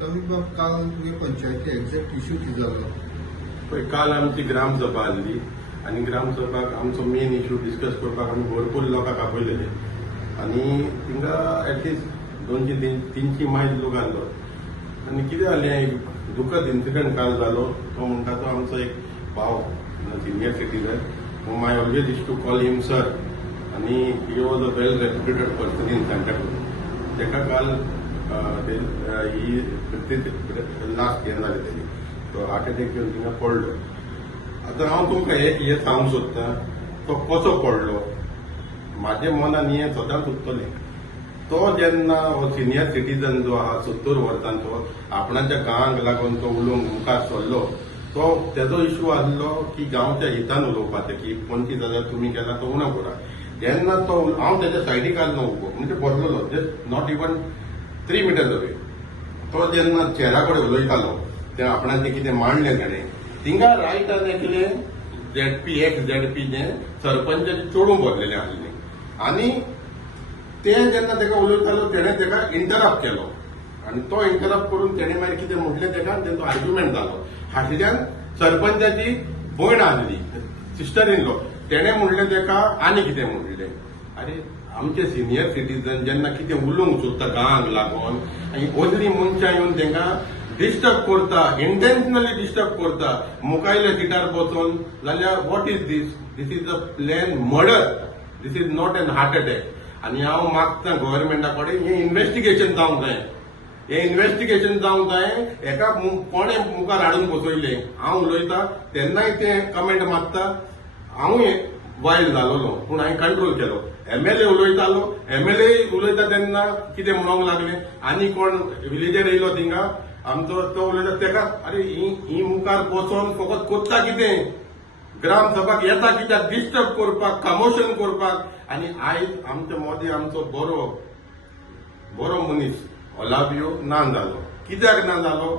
काल तुगे पंचायती exact issue कितें जालो? पळय, काल आमची ग्रामसभा आसली आनी ग्रामसभाक आमचो मेन इश्यू डिस्कस करपाक आमी भरपूर लोकांक आपयलेले आनी थिंगा एटलिस्ट 200-300 मायल लोक आसलो. आनी कितें जालें, एक दुखद इन्सिडंट काल जालो. तो म्हणटा तो आमचो एक भाव, senior citizen. My always is to call him sir. आनी he was a well reputed person in Santacruz. ताका काल ही लास्ट हें जालें तेणी, तो हार्ट अटॅक घेवन थिंगा पडलो. आतां हांव तुमकां हें सांगूंक सोदतां, तो कसो पडलो. म्हाजे मनान हें सदांच उत्तलें. तो जेन्ना हो सिनियर सिटीजन जो आहा 70 वर्सांचो, आपणाच्या गांवांक लागून तो उलोवंक मुखार सरलो, तो तेजो इश्यू आसलो की गांवच्या हितान उलोवपाचें, की 25,000 तुमी केला तो उणो करा. जेन्ना तो हांव तेच्या सायडीक आसलो उबो, म्हणजे बसलोलो, just not even 3 meters away. तो जेन्ना चेरा कडेन उलयतालो, ते आपणाचें कितें मांडलें ताणें, थिंगा रायटान एकलें झेडपी झेडपीचें सरपंचाचें चेडूं भरलेलें आसलें. आनी तें जेन्ना ताका उलयतालो, तेणें ताका इंटरप्ट केलो. आनी तो इंटरप्ट करून तेणें मागीर कितें म्हटलें ताका, तेंचो आर्ग्युमेंट जालो. हातल्यान सरपंचाची भयण आसली, सिस्टर इन लॉ, तेणें म्हणलें ताका आनी कितें म्हणलें. अरे, आमचे सिनियर सिटीजन जेन्ना कितें उलोवंक सोदता गांवांक लागून, आनी असलीं मनशां येवन तांकां डिस्टर्ब करता, इंटेन्शनली डिस्टर्ब करता, मुखायल्या सिटार बसून, जाल्यार what is this? This is a plan murder. This is not an heart attack. आनी हांव मागतां गव्हर्मेंटा कडेन हें इन्व्हेस्टिगेशन जावंक जाय. हें इन्व्हेस्टिगेशन जावंक जाय. हेका कोणें मुखार हाडून बसयलें, हांव उलयतां तेन्नाय तें कमेंट मागता. हांवूय वायल्ड जालोलो, पूण हांवें कंट्रोल केलो. एमएलए उलयतालो, एमएलए उलयता तेन्ना कितें म्हणूंक लागलें. आनी कोण विलेजर येयलो थिंगा, आमचो तो उलयता ताका, अरे ही मुखार बसोन फकत कोत्ता कितें, ग्रामसभाक येता कित्याक, डिस्टर्ब करपाक, कमोशन करपाक. आनी आयज आमचो मोदी, आमचो बरो मनीस ओलाबियो ना जालो. कित्याक ना जालो?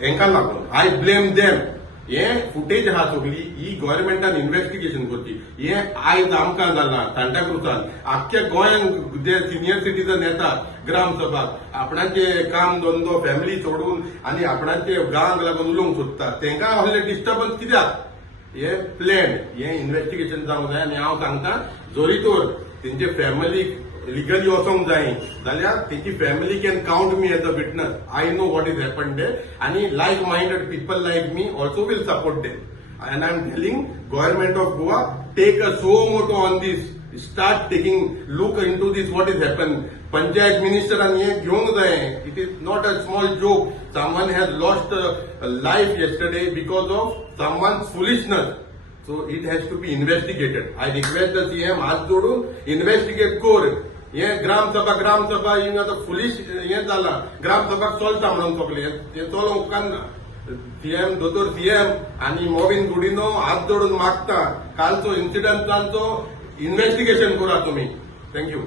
हेंका लागून. I blame them. हें फुटेज आहा सगळी, ही गव्हर्मेंटान इन्व्हेस्टिगेशन करची. हें आयज आमकां जालां सांताक्रूजान. आख्ख्या गोंयांत जे सिनियर सिटीजन येतात ग्रामसभाक, आपणाचे काम धंदो फॅमिली सोडून आनी आपणाचे गांवांक लागून उलोवंक सोदतात, तांकां असले डिस्टर्बन्स कित्याक? हें प्लॅन. हें इन्व्हेस्टिगेशन जावंक जाय. आनी हांव सांगतां, जोरी तर तेंचे फॅमिलीक लिगली वचोंक जाय जाल्यार तेची family can count me as a witness. I know what is happen day. आनी like minded people like me also will support them. And I'm telling government of Goa, take a suo moto on this. Start taking look into this what is happened. Panchayat minister and ye घेवंक जाय. It is not a small joke. Someone has lost a life yesterday because of someone's foolishness. So it has to be investigated. I request the CM हात जोडून investigate कर. हे ग्रामसभा हिंग आतां foolish हें जालां. ग्रामसभाक चलता म्हणून सगळें हें चलोवंक उपकारना. सीएम दोतोर सीएम आनी मोविन गुडिनो हात जोडून मागता, कालचो इन्सिडंटांचो इन्व्हेस्टिगेशन करा तुमी. थँक्यू.